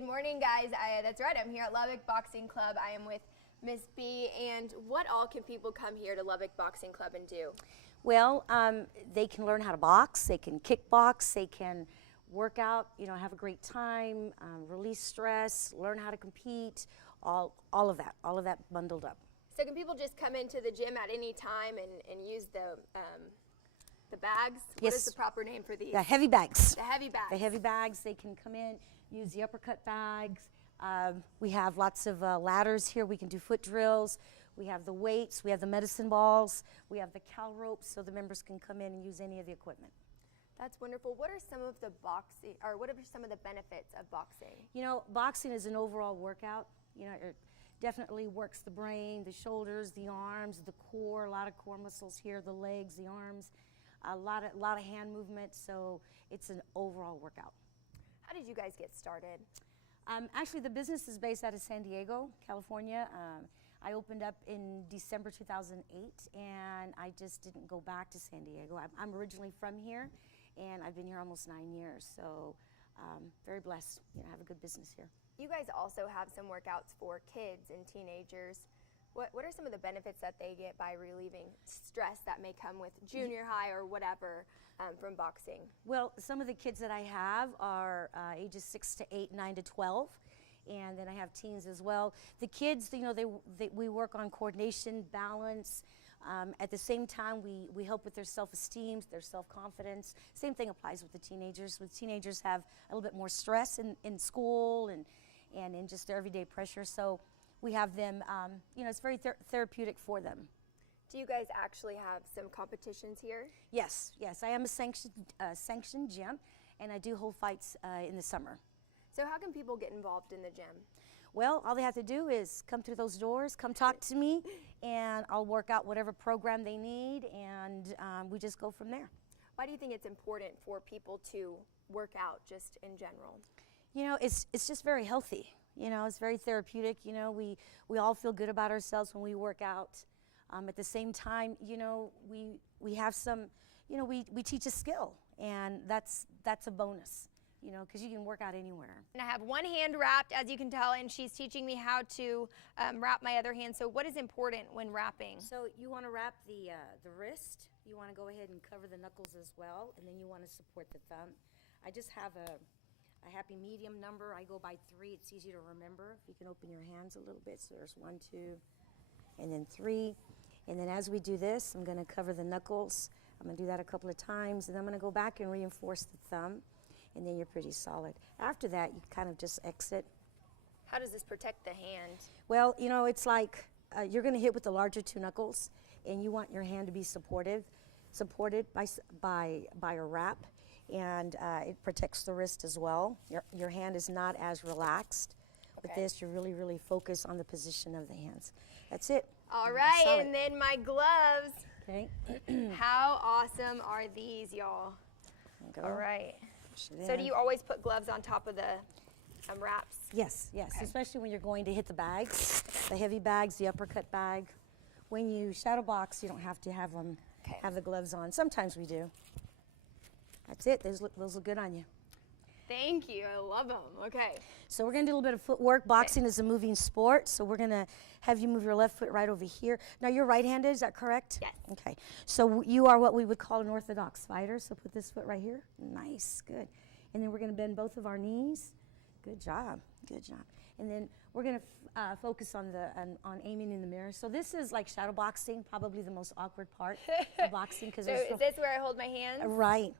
Good morning, guys. That's right, I'm here at Lubbock Boxing Club. I am with Miss B, and what all can people come here to Lubbock Boxing Club and do? Well, they can learn how to box, they can kickbox, they can work out, have a great time, release stress, learn how to compete, all of that bundled up. So can people just come into the gym at any time and use the bags? What Yes. is the proper name for these? The heavy bags. The heavy bags. The heavy bags, they can come in, use the uppercut bags. We have lots of ladders here. We can do foot drills. We have the weights. We have the medicine balls. We have the cow ropes, so the members can come in and use any of the equipment. That's wonderful. What are some of the what are some of the benefits of boxing? Boxing is an overall workout. It definitely works the brain, the shoulders, the arms, the core, a lot of core muscles here, the legs, the arms, a lot of hand movement, so it's an overall workout. How did you guys get started? Actually, the business is based out of San Diego, California. I opened up in December 2008, and I just didn't go back to San Diego. I'm originally from here, and I've been here almost 9 years, so very blessed. I have a good business here. You guys also have some workouts for kids and teenagers. What are some of the benefits that they get by relieving stress that may come with junior high or whatever from boxing? Well, some of the kids that I have are ages 6 to 8, 9 to 12, and then I have teens as well. The kids, we work on coordination, balance. At the same time, we help with their self-esteem, their self-confidence. Same thing applies with the teenagers. With teenagers have a little bit more stress in school and in just their everyday pressure. So we have them, it's very therapeutic for them. Do you guys actually have some competitions here? Yes. I am a sanctioned gym, and I do hold fights in the summer. So how can people get involved in the gym? Well, all they have to do is come through those doors, come talk to me, and I'll work out whatever program they need, and we just go from there. Why do you think it's important for people to work out just in general? It's just very healthy. It's very therapeutic. We all feel good about ourselves when we work out. At the same time, we have some, we teach a skill, and that's a bonus, because you can work out anywhere. And I have one hand wrapped, as you can tell, and she's teaching me how to wrap my other hand. So what is important when wrapping? So you want to wrap the wrist. You want to go ahead and cover the knuckles as well, and then you want to support the thumb. I just have a happy medium number. I go by 3. It's easy to remember. If you can open your hands a little bit. So there's 1, 2, and then 3. And then as we do this, I'm going to cover the knuckles. I'm going to do that a couple of times, and I'm going to go back and reinforce the thumb, and then you're pretty solid. After that, you kind of just exit. How does this protect the hand? Well, it's like you're going to hit with the larger 2 knuckles, and you want your hand to be supported by a wrap. And it protects the wrist as well. Your hand is not as relaxed. Okay. With this, you're really, really focused on the position of the hands. That's it. All right, and then my gloves. Okay. How awesome are these, y'all? All right. So do you always put gloves on top of the wraps? Yes, okay. Especially when you're going to hit the bags, the heavy bags, the uppercut bag. When you shadow box, you don't have to have them have the gloves on. Sometimes we do. That's it. Those look good on you. Thank you. I love them. Okay. So we're going to do a little bit of footwork. Boxing is a moving sport, so we're going to have you move your left foot right over here. Now, you're right-handed, is that correct? Yes. Okay. So you are what we would call an orthodox fighter, so put this foot right here. Nice. Good. And then we're going to bend both of our knees. Good job. Good job. And then we're going to focus on aiming in the mirror. So this is like shadow boxing, probably the most awkward part of boxing. So is this where I hold my hands? Right.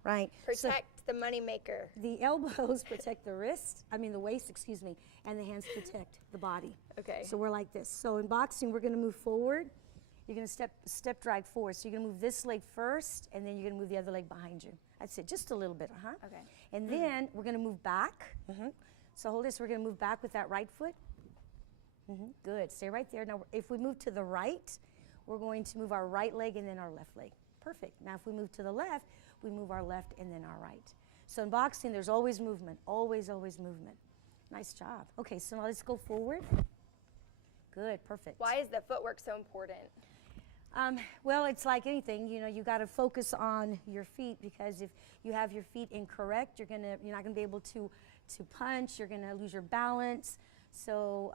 Protect the money maker. The elbows protect the waist, and the hands protect the body. Okay. So we're like this. So in boxing, we're going to move forward. You're going to step drag forward. So you're going to move this leg first, and then you're going to move the other leg behind you. That's it, just a little bit, Okay. And then we're going to move back. So hold this, we're going to move back with that right foot. Good, stay right there. Now, if we move to the right, we're going to move our right leg and then our left leg. Perfect. Now, if we move to the left, we move our left and then our right. So in boxing, there's always movement, always movement. Nice job. Okay, so now let's go forward. Good, perfect. Why is the footwork so important? Well, it's like anything, you got to focus on your feet, because if you have your feet incorrect, you're not going to be able to to punch, you're going to lose your balance. So,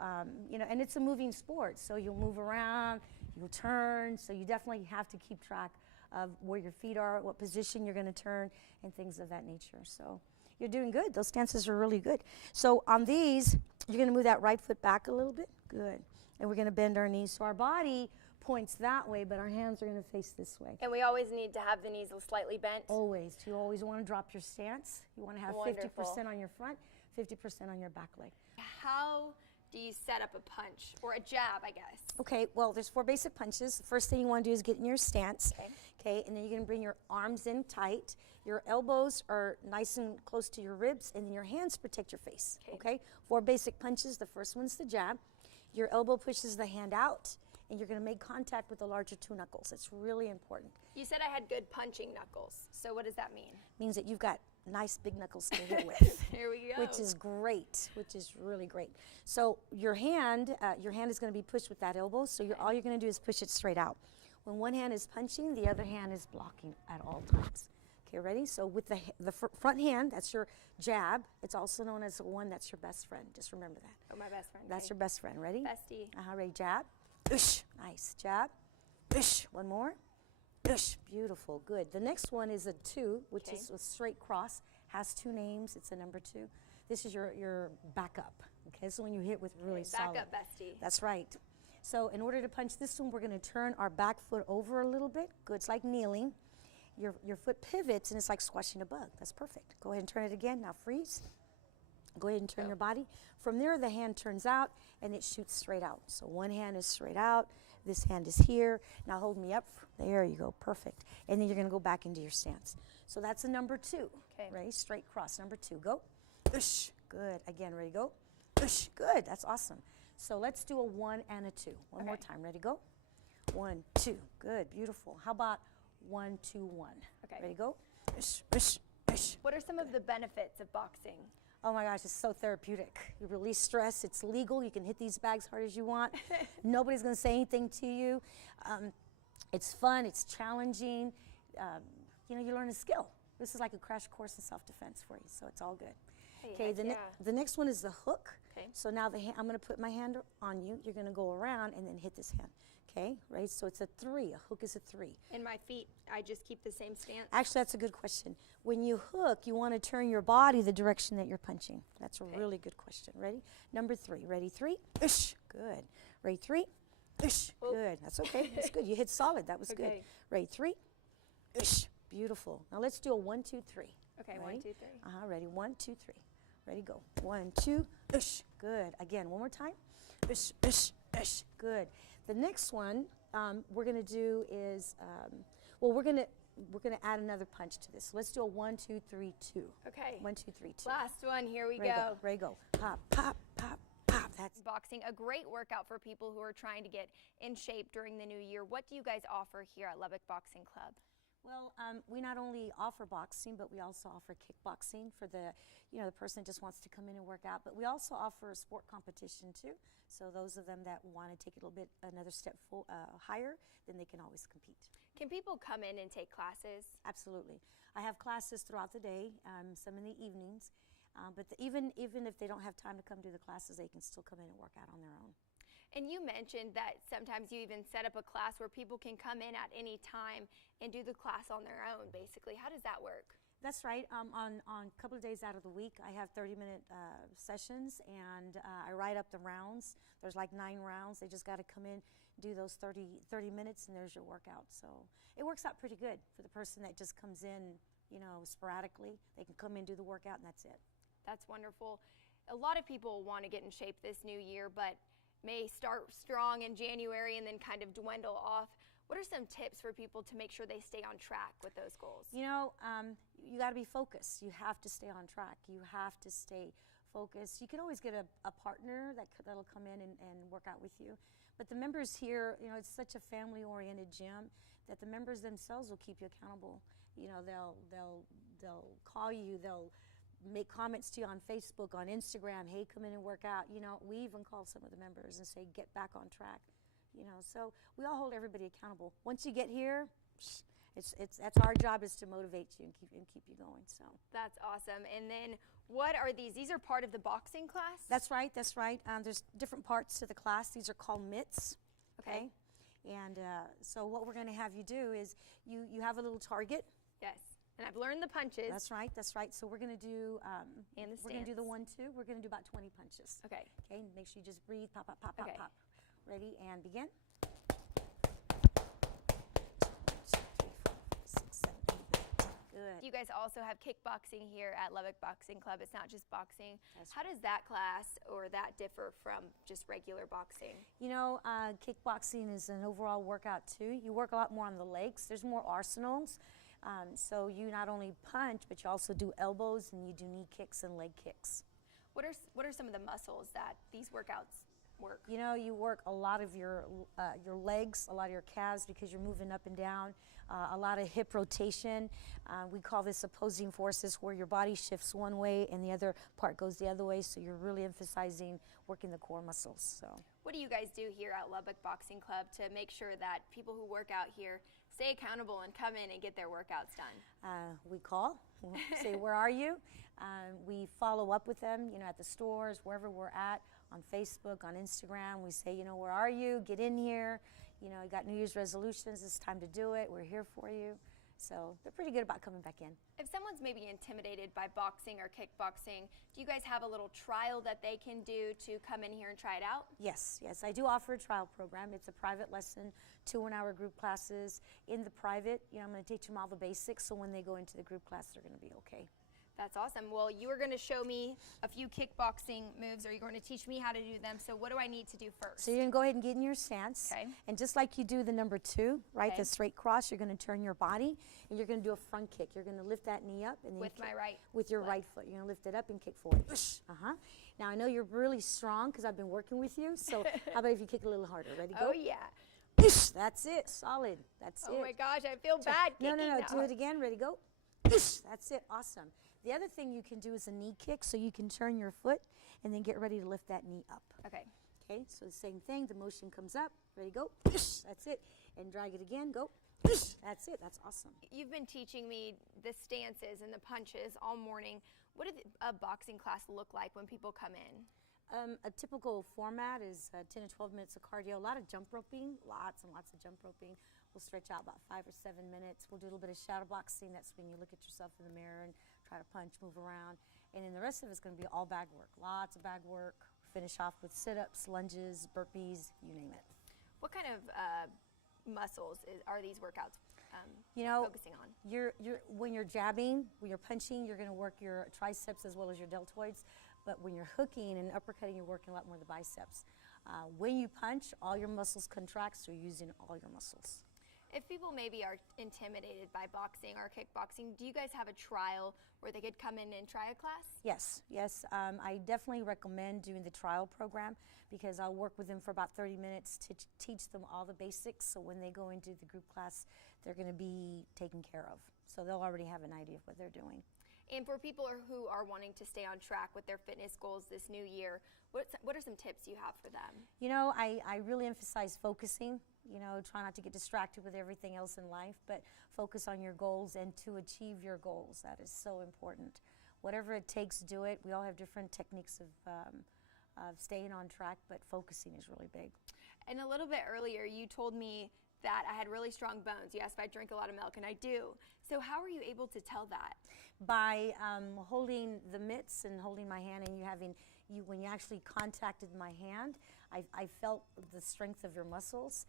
you know, and it's a moving sport. So you'll move around, you'll turn. So you definitely have to keep track of where your feet are, what position you're going to turn, and things of that nature. So you're doing good. Those stances are really good. So on these, you're going to move that right foot back a little bit. Good. And we're going to bend our knees. So our body points that way, but our hands are going to face this way. And we always need to have the knees slightly bent? Always. You always want to drop your stance. You want to have 50% on your front, 50% on your back leg. How do you set up a punch or a jab, I guess? Okay, well, there's 4 basic punches. The first thing you want to do is get in your stance. Okay, and then you're going to bring your arms in tight. Your elbows are nice and close to your ribs, and then your hands protect your face. Okay, 4 basic punches. The first one's the jab. Your elbow pushes the hand out, and you're going to make contact with the larger 2 knuckles. It's really important. You said I had good punching knuckles. So what does that mean? Means that you've got nice big knuckles to hit with. Here we go. Which is great, which is really great. So your hand is going to be pushed with that elbow. So all you're going to do is push it straight out. When one hand is punching, the other hand is blocking at all times. Okay, ready? So with the front hand, that's your jab. It's also known as the one that's your best friend. Just remember that. Oh, my best friend. That's your best friend. Ready? Bestie. Ready? Jab. Ush. Nice. Jab. Ush. One more. Ush. Beautiful. Good. The next one is a 2, which is a straight cross. Has 2 names. It's a number 2. This is your backup. Okay, so when you hit with really solid. Backup bestie. That's right. So in order to punch this one, we're going to turn our back foot over a little bit. Good. It's like kneeling. Your foot pivots, and it's like squashing a bug. That's perfect. Go ahead and turn it again. Now freeze. Go ahead and turn your body. From there, the hand turns out, and it shoots straight out. So one hand is straight out. This hand is here. Now hold me up. There you go. Perfect. And then you're going to go back into your stance. So that's a number 2. Okay. Ready? Straight cross. Number 2. Go. Ush. Good. Again, ready? Go. Ush. Good. That's awesome. So let's do a 1 and a 2. One more time. Ready? Go. 1, 2. Good. Beautiful. How about 1, 2, 1? Okay. Ready? Go. Ush. Ush. Ush. What are some of the benefits of boxing? Oh my gosh, it's so therapeutic. You release stress. It's legal. You can hit these bags hard as you want. Nobody's going to say anything to you. It's fun. It's challenging. You know, you learn a skill. This is like a crash course in self-defense for you, so it's all good. Okay, the next one is the hook. Okay. So now I'm going to put my hand on you. You're going to go around and then hit this hand. Okay, right? So it's a 3. A hook is a 3. And my feet, I just keep the same stance? Actually, that's a good question. When you hook, you want to turn your body the direction that you're punching. That's a really good question. Ready? Number 3. Ready? 3. Ush. Good. Ready? 3. Ush. Good. That's okay. That's good. You hit solid. That was good. Ready? 3. Ush. Beautiful. Now let's do a 1, 2, 3. Okay, ready? 1, 2, 3. Ready? 1, 2, 3. Ready? Go. 1, 2. Ush. Good. Again, one more time. Ush. Ush. Ush. Good. The next one we're going to do is, we're going to add another punch to this. So let's do a 1, 2, 3, 2. Okay. 1, 2, 3, 2. Last one. Here we Ready go. Ready, go. Pop, pop, pop, pop. That's boxing, a great workout for people who are trying to get in shape during the new year. What do you guys offer here at Lubbock Boxing Club? Well, we not only offer boxing, but we also offer kickboxing for the person that just wants to come in and work out. But we also offer a sport competition too. So those of them that want to take it a little bit another step higher, then they can always compete. Can people come in and take classes? Absolutely. I have classes throughout the day, some in the evenings. But even if they don't have time to come to the classes, they can still come in and work out on their own. And you mentioned that sometimes you even set up a class where people can come in at any time and do the class on their own, basically. How does that work? That's right. On a couple of days out of the week, I have 30-minute sessions, and I write up the rounds. There's like 9 rounds. They just got to come in, do those 30 minutes, and there's your workout. So it works out pretty good for the person that just comes in, sporadically. They can come in, do the workout, and that's it. That's wonderful. A lot of people want to get in shape this new year, but may start strong in January and then kind of dwindle off. What are some tips for people to make sure they stay on track with those goals? You got to be focused. You have to stay on track. You have to stay focused. You can always get a partner that'll come in and work out with you. But the members here, it's such a family-oriented gym that the members themselves will keep you accountable. They'll call you. They'll make comments to you on Facebook, on Instagram. Hey, come in and work out. We even call some of the members and say, get back on track. So we all hold everybody accountable. Once you get here, That's our job, is to motivate you and keep you going. So That's awesome. And then what are these? These are part of the boxing class? that's right. That's right. There's different parts to the class. These are called mitts. Okay. And so what we're going to have you do is you have a little target. Yes. And I've learned the punches. That's right. That's right. So we're going to do And the we're going to do the stance. 1, 2. We're going to do about 20 punches. Okay. Okay. Make sure you just breathe. Pop, pop, pop, pop, Okay. pop. Ready and begin. 6, 7, 8, 9, 10. Good. You guys also have kickboxing here at Lubbock Boxing Club. It's not just boxing. That's How does that class or that differ from just regular boxing? You know, kickboxing is an overall workout too. You work a lot more on the legs. There's more arsenals. So you not only punch, but you also do elbows, and you do knee kicks and leg kicks. What are some of the muscles that these workouts work? You know, you work a lot of your legs, a lot of your calves, because you're moving up and down. A lot of hip rotation. We call this opposing forces, where your body shifts one way and the other part goes the other way. So you're really emphasizing working the core muscles. So What do you guys do here at Lubbock Boxing Club to make sure that people who work out here stay accountable and come in and get their workouts done? we call, say, where are you? We follow up with them, you know, at the stores, wherever we're at, on Facebook, on Instagram. We say, you know, where are you? Get in here. You know, you got New Year's resolutions. It's time to do it. We're here for you. So they're pretty good about coming back in. If someone's maybe intimidated by boxing or kickboxing, do you guys have a little trial that they can do to come in here and try it out? Yes, yes, I do offer a trial program. It's a private lesson, 2 one-hour group classes. In the private, you know, I'm going to teach them all the basics, so when they go into the group class, they're going to be okay. That's awesome. Well, you are going to show me a few kickboxing moves, or you're going to teach me how to do them. So what do I need to do first? So you're going to go ahead and get in your stance. Okay. And just like you do the number 2, right, Okay. the straight cross, you're going to turn your body, and you're going to do a front kick. You're going to lift that knee up. And then With kick my right With your leg. right foot. You're going to lift it up and kick forward. Uh-huh. Now, I know you're really strong because I've been working with you, so how about if you kick a little harder? Ready, go? Oh, yeah. That's it. Solid. That's it. Oh, my gosh. I feel bad No, kicking no, no. now. Do it again. Ready, go. That's it. Awesome. The other thing you can do is a knee kick, so you can turn your foot and then get ready to lift that knee up. Okay. Okay, so the same thing. The motion comes up. Ready, go. That's it. And drag it again. Go. That's it. That's awesome. You've been teaching me the stances and the punches all morning. What does a boxing class look like when people come in? A typical format is 10 to 12 minutes of cardio, a lot of jump roping, lots and lots of jump roping. We'll stretch out about 5 or 7 minutes. We'll do a little bit of shadow boxing. That's when you look at yourself in the mirror and try to punch, move around. And then the rest of it's going to be all bag work, lots of bag work. Finish off with sit-ups, lunges, burpees, you name it. What kind of muscles are these workouts focusing on? When you're jabbing, when you're punching, you're going to work your triceps as well as your deltoids. But when you're hooking and uppercutting, you're working a lot more the biceps. When you punch, all your muscles contract, so you're using all your muscles. If people maybe are intimidated by boxing or kickboxing, do you guys have a trial where they could come in and try a class? Yes, yes. I definitely recommend doing the trial program because I'll work with them for about 30 minutes to teach them all the basics. So when they go into the group class, they're going to be taken care of. So they'll already have an idea of what they're doing. And for people who are wanting to stay on track with their fitness goals this new year, what are some tips you have for them? You know, I really emphasize focusing. You know, try not to get distracted with everything else in life, but focus on your goals and to achieve your goals. That is so important. Whatever it takes, do it. We all have different techniques of staying on track, but focusing is really big. And a little bit earlier, you told me that I had really strong bones. You asked if I drink a lot of milk, and I do. So how are you able to tell that? By holding the mitts and holding my hand, and when you actually contacted my hand, I felt the strength of your muscles,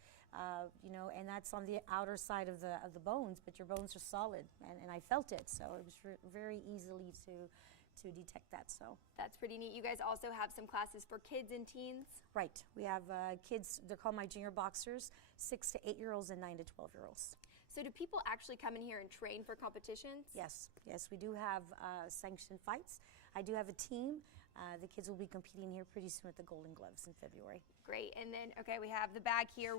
you know, and that's on the outer side of the bones, but your bones are solid, and I felt it, so it was very easily to detect that. So that's pretty neat. You guys also have some classes for kids and teens? Right. We have kids, they're called my junior boxers, 6 to 8-year-olds and 9 to 12-year-olds. So do people actually come in here and train for competitions? Yes, yes, we do have sanctioned fights. I do have a team. The kids will be competing here pretty soon at the Golden Gloves in February. Great, and then, okay, we have the bag here.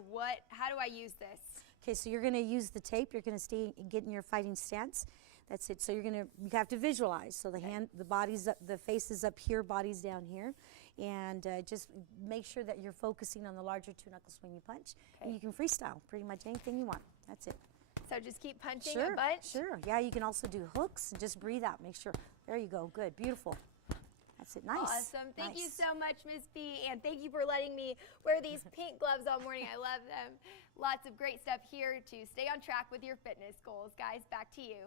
How do I use this? Okay, so you're gonna use the tape. You're gonna get in your fighting stance. That's it. So you have to visualize. So the hand, the body's up, the face is up here, body's down here. And just make sure that you're focusing on the larger 2 knuckles when you punch. Okay. And you can freestyle pretty much anything you want. That's it. So just keep punching Sure, a bunch. sure. Yeah, you can also do hooks. Just breathe out. Make sure. There you go. Good. Beautiful. That's it. Nice. Awesome. Thank you Nice. so much, Miss B. And thank you for letting me wear these pink gloves all morning. I love them. Lots of great stuff here to stay on track with your fitness goals. Guys, back to you.